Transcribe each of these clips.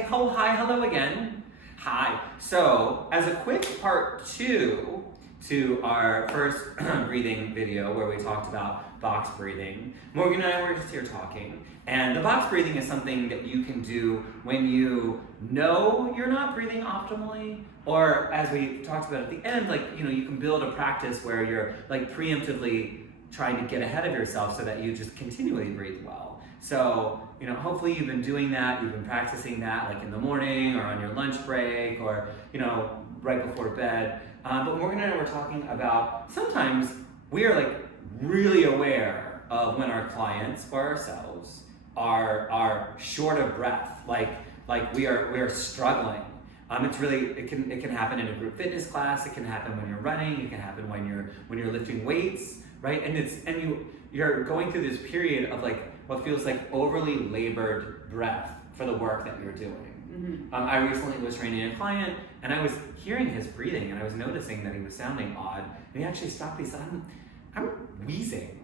Okay, hi, hello again. Hi. So, as a quick part 2 to our first breathing video where we talked about box breathing, Morgan and I were just here talking. And the box breathing is something that you can do when you know you're not breathing optimally, or as we talked about at the end, you can build a practice where you're preemptively trying to get ahead of yourself so that you just continually breathe well. So, hopefully you've been doing that, you've been practicing that in the morning or on your lunch break or, right before bed. But Morgan and I were talking about sometimes we are really aware of when our clients or ourselves are short of breath, we are struggling. It can happen in a group fitness class, it can happen when you're running, it can happen when you're lifting weights, right? And you're going through this period of what feels like overly labored breath for the work that you're doing. Mm-hmm. I recently was training a client and I was hearing his breathing and I was noticing that he was sounding odd. And he actually stopped me and said, I'm wheezing.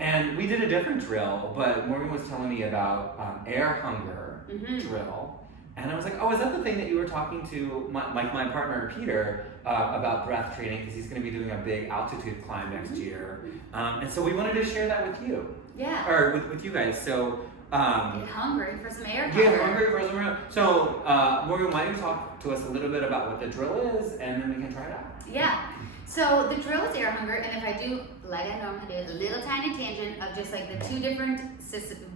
And we did a different drill, but Morgan was telling me about air hunger drill. And I was like, oh, is that the thing that you were talking to my partner Peter about breath training, because he's going to be doing a big altitude climb next year. And so we wanted to share that with you. Yeah. Or with you guys. So get hungry for some air. Get hungry for some air. So Morgan, why don't you talk to us a little bit about what the drill is, and then we can try it out. Yeah. So the drill is air hunger, and if I do, like I normally do, a little tiny tangent of just the two different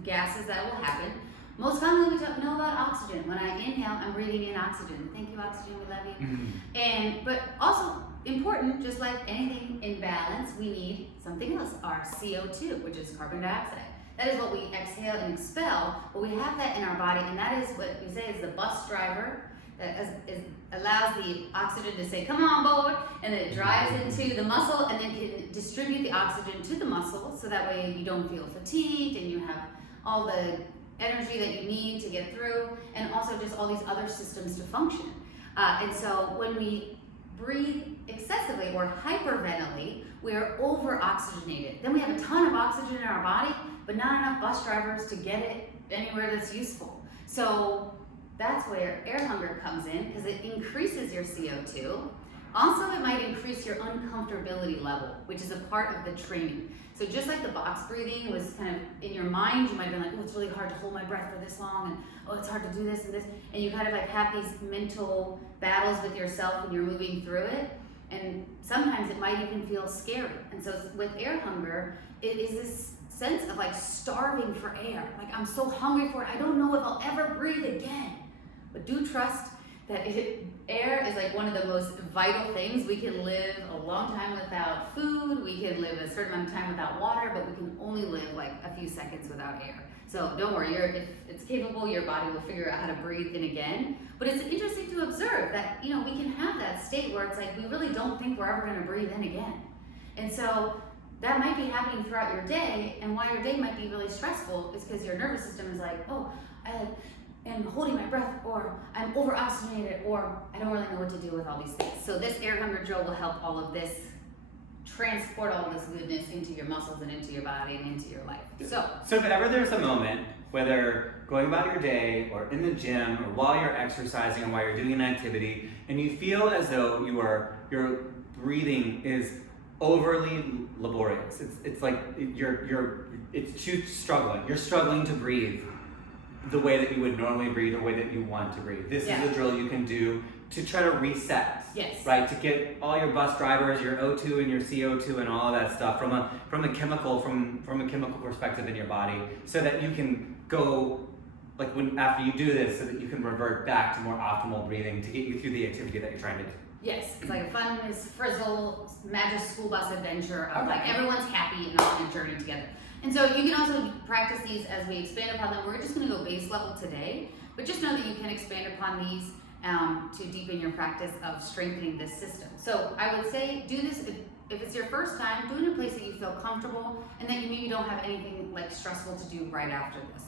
gases that will happen. Most commonly, we don't know about oxygen. When I inhale, I'm breathing in oxygen. Thank you, oxygen. We love you. But also important, just like anything in balance, we need something else, our CO2, which is carbon dioxide. That is what we exhale and expel, but we have that in our body, and that is what we say is the bus driver that allows the oxygen to say, come on board, and then it drives into the muscle, and then can distribute the oxygen to the muscle, so that way you don't feel fatigued, and you have all the energy that you need to get through, and also just all these other systems to function. And so when we breathe excessively or hyperventilate, we are over-oxygenated. Then we have a ton of oxygen in our body, but not enough bus drivers to get it anywhere that's useful. So that's where air hunger comes in, because it increases your CO2. Also, it might increase your uncomfortability level, which is a part of the training. So just like the box breathing was kind of in your mind, you might have been like, oh, it's really hard to hold my breath for this long, and oh, it's hard to do this and this, and you kind of have these mental battles with yourself when you're moving through it, and sometimes it might even feel scary. And so with air hunger, it is this sense of starving for air. I'm so hungry for it, I don't know if I'll ever breathe again. But do trust that air is one of the most vital things. We can live a long time without food, we can live a certain amount of time without water, but we can only live a few seconds without air. So don't worry, if it's capable, your body will figure out how to breathe in again. But it's interesting to observe that, we can have that state where it's we really don't think we're ever gonna breathe in again. And so that might be happening throughout your day, and why your day might be really stressful is because your nervous system is I'm holding my breath, or I'm over-oxygenated, or I don't really know what to do with all these things. So this air hunger drill will help all of this, transport all of this goodness into your muscles and into your body and into your life. So if ever there's a moment, whether going about your day or in the gym or while you're exercising or while you're doing an activity, and you feel as though your breathing is overly laborious, it's too struggling. You're struggling to breathe the way that you would normally breathe, the way that you want to breathe. This is a drill you can do to try to reset. Yes. Right? To get all your bus drivers, your O2 and your CO2 and all of that stuff from a chemical perspective in your body, so that you can go after you do this, so that you can revert back to more optimal breathing to get you through the activity that you're trying to do. Yes, it's like a fun, frizzle, magic school bus adventure of everyone's happy and all on a journey together. And so you can also practice these as we expand upon them. We're just going to go base level today, but just know that you can expand upon these to deepen your practice of strengthening this system. So I would say do this if it's your first time, do it in a place that you feel comfortable and that you maybe don't have anything stressful to do right after this.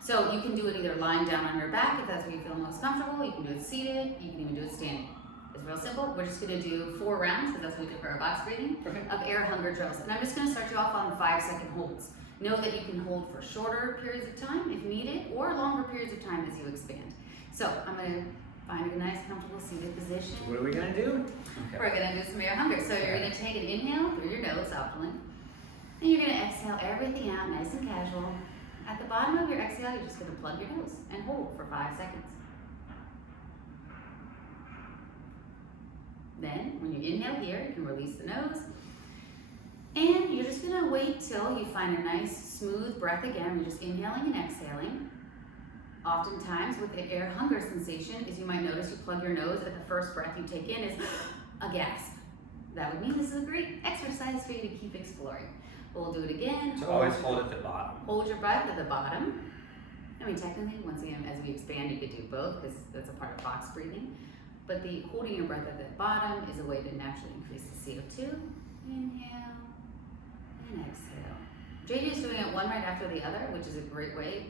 So you can do it either lying down on your back if that's where you feel most comfortable. You can do it seated. You can even do it standing. It's real simple. We're just going to do 4 rounds, because that's what we did for our box breathing, of air hunger drills. And I'm just going to start you off on 5-second holds. Know that you can hold for shorter periods of time if needed, or longer periods of time as you expand. So So I'm gonna find a nice, comfortable seated position. What are we gonna do? Okay. We're gonna do some air hunger. So you're gonna take an inhale through your nose, optimally. And you're gonna exhale everything out, nice and casual. At the bottom of your exhale, you're just gonna plug your nose and hold for 5 seconds. Then, when you inhale here, you can release the nose. And you're just gonna wait till you find a nice, smooth breath again. You're just inhaling and exhaling. Oftentimes, with the air hunger sensation, is you might notice you plug your nose at the first breath you take in is a gasp. That would mean this is a great exercise for you to keep exploring. We'll do it again. So always hold at the bottom. Hold your breath at the bottom. I mean, technically, once again, as we expand, you could do both because that's a part of box breathing. But the holding your breath at the bottom is a way to naturally increase the CO2. Inhale and exhale. JJ is doing it one right after the other, which is a great way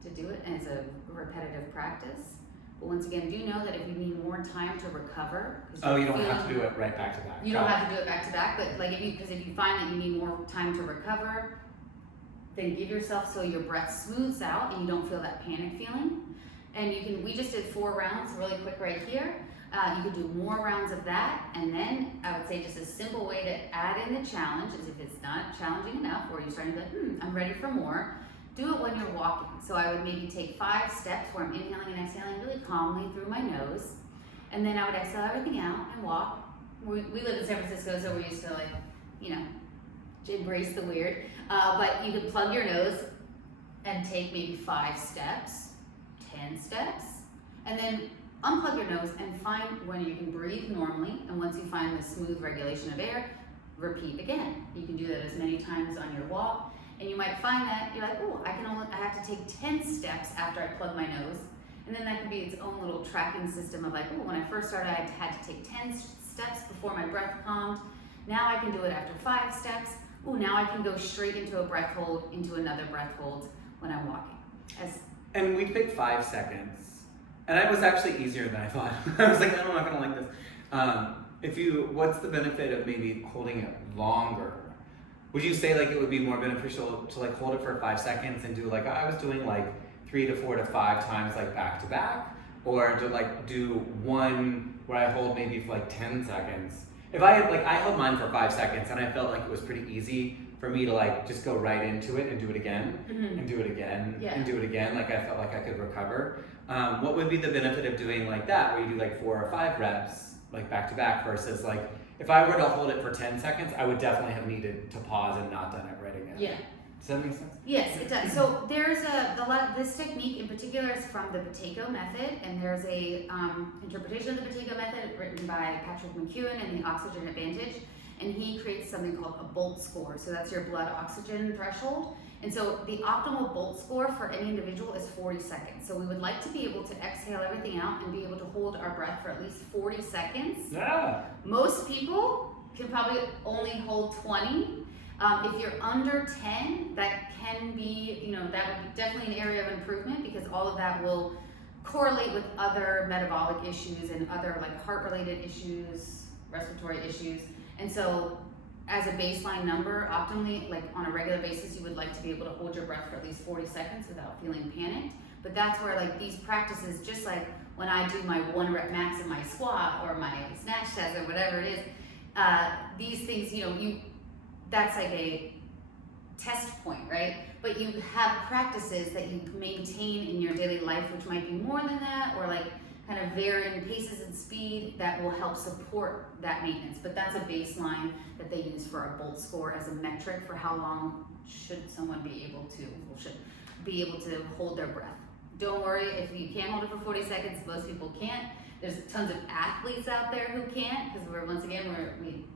to do it, and it's a repetitive practice. But once again, do know that if you need more time to recover, you don't have to do it right back to back. You don't have to do it back to back, but like if you find that you need more time to recover, then give yourself so your breath smooths out and you don't feel that panic feeling. And we just did 4 rounds really quick right here. You could do more rounds of that, and then I would say just a simple way to add in the challenge is if it's not challenging enough or you're starting to be like, I'm ready for more, do it when you're walking. So I would maybe take 5 steps where I'm inhaling and exhaling really calmly through my nose, and then I would exhale everything out and walk. We live in San Francisco, so we're used to embrace the weird. But you could plug your nose and take maybe 5 steps, 10 steps, and then unplug your nose and find when you can breathe normally. And once you find the smooth regulation of air, repeat again. You can do that as many times on your walk. And you might find that you're like, I have to take 10 steps after I plug my nose. And then that could be its own little tracking system of like, when I first started, I had to take 10 steps before my breath calmed. Now I can do it after 5 steps. Now I can go straight into a breath hold, into another breath hold when I'm walking. And we picked 5 seconds. And it was actually easier than I thought. I was like, no, I'm not gonna like this. What's the benefit of maybe holding it longer? Would you say like it would be more beneficial to like hold it for 5 seconds and do like I was doing like 3 to 4 to 5 times like back to back, or to like do one where I hold maybe for like 10 seconds? If I held mine for 5 seconds and I felt like it was pretty easy for me to like just go right into it and do it again and do it again and do it again. Like I felt like I could recover. What would be the benefit of doing like that, where you do like 4 or 5 reps like back to back versus like if I were to hold it for 10 seconds, I would definitely have needed to pause and not done it right again. Yeah. Does that make sense? Yes, it does. So there's this technique in particular is from the Buteyko method, and there's a interpretation of the Buteyko method written by Patrick McEwen in the Oxygen Advantage, and he creates something called a BOLT score. So that's your blood oxygen threshold. And so the optimal BOLT score for any individual is 40 seconds. So we would like to be able to exhale everything out and be able to hold our breath for at least 40 seconds. Yeah. Most people can probably only hold 20. If you're under 10, that can be, that would be definitely an area of improvement, because all of that will correlate with other metabolic issues and other like heart-related issues, respiratory issues. And so as a baseline number, optimally, like on a regular basis, you would like to be able to hold your breath for at least 40 seconds without feeling panicked. But that's where like these practices, just like when I do my 1 rep max in my squat or my snatch test or whatever it is, these things, that's like a test point, right? But you have practices that you maintain in your daily life, which might be more than that, or like kind of varying paces and speed that will help support that maintenance. But that's a baseline that they use for a BOLT score as a metric for how long should someone be able to hold their breath. Don't worry if you can't hold it for 40 seconds, most people can't. There's tons of athletes out there who can't, because we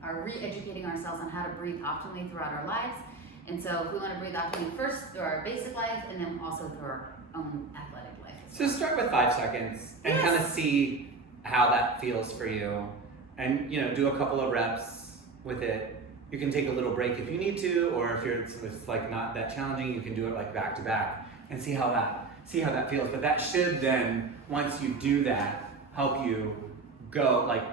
are re-educating ourselves on how to breathe optimally throughout our lives. And so we want to breathe optimally first through our basic life, and then also through our own athletic life. So start with 5 seconds and kind of see how that feels for you, and do a couple of reps with it. You can take a little break if you need to, or if it's like not that challenging, you can do it like back to back and see how that feels. But that should then, once you do that, help you go like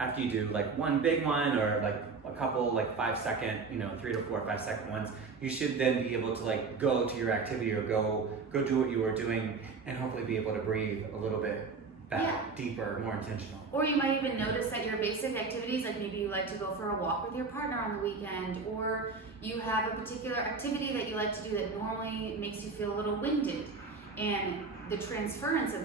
after you do like one big one or like a couple like 5 second, 3 to 4 or 5 second ones, you should then be able to like go to your activity or go do what you were doing and hopefully be able to breathe a little bit better, deeper, more intentional. Or you might even notice that your basic activities, like maybe you like to go for a walk with your partner on the weekend, or you have a particular activity that you like to do that normally makes you feel a little winded. And the transference of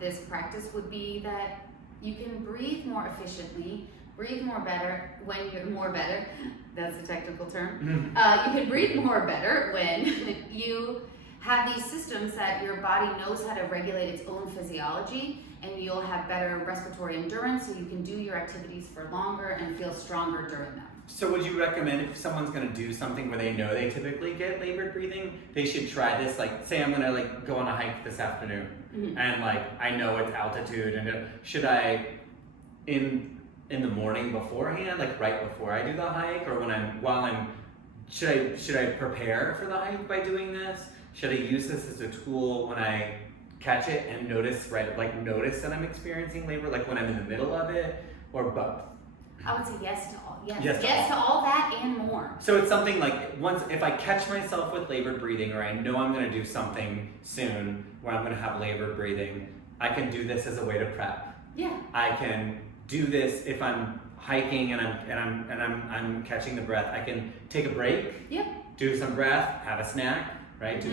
this practice would be that you can breathe more efficiently, breathe more better when you're more better. That's the technical term. You can breathe more better when you have these systems that your body knows how to regulate its own physiology, and you'll have better respiratory endurance, so you can do your activities for longer and feel stronger during them. So would you recommend if someone's going to do something where they know they typically get labored breathing, they should try this? Like, say I'm going to like go on a hike this afternoon, and like I know it's altitude, and should I in the morning beforehand, like right before I do the hike, or should I prepare for the hike by doing this? Should I use this as a tool when I catch it and notice that I'm experiencing labor, like when I'm in the middle of it, or both? I would say yes to all. Yes, Yes to all that and more. So it's something like if I catch myself with labored breathing, or I know I'm going to do something soon where I'm going to have labored breathing, I can do this as a way to prep. Yeah. I can do this if I'm hiking and I'm catching the breath. I can take a break. Yep. Do some breath, have a snack, right?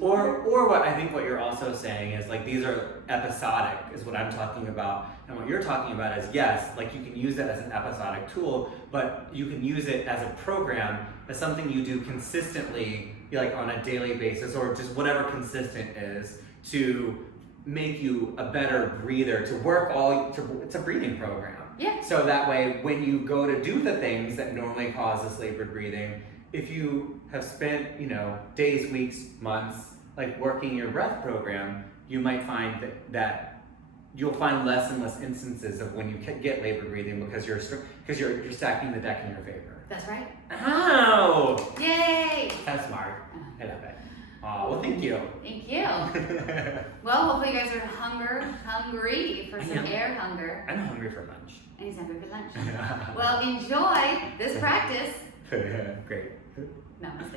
Or what I think what you're also saying is like these are episodic is what I'm talking about. And what you're talking about is yes, like you can use it as an episodic tool, but you can use it as a program, as something you do consistently, like on a daily basis, or just whatever consistent is, to make you a better breather, it's a breathing program. Yeah. So that way when you go to do the things that normally cause this labored breathing, if you have spent, days, weeks, months, like working your breath program, you might find that you'll find less and less instances of when you get labor breathing because you're stacking the deck in your favor. That's right. Oh! Yay! That's smart. I love it. Oh, well, thank you. Thank you. Well, hopefully you guys are hungry for some air hunger. I'm hungry for lunch. And he's hungry for lunch. Well, enjoy this practice. Great. Namaste.